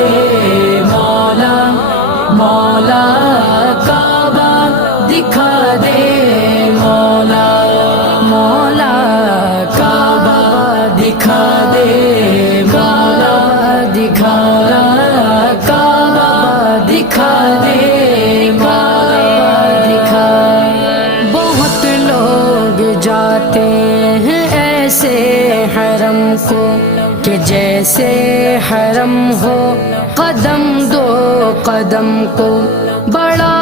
دے مولا، مولا کعبہ دکھا دے مولا، مولا کعبہ دکھا دے مولا، دکھا کعبہ دکھا دے مولا، دکھا۔ بہت لوگ جاتے ہیں ایسے حرم کو کہ جیسے حرم ہو، قدم دو قدم کو بڑا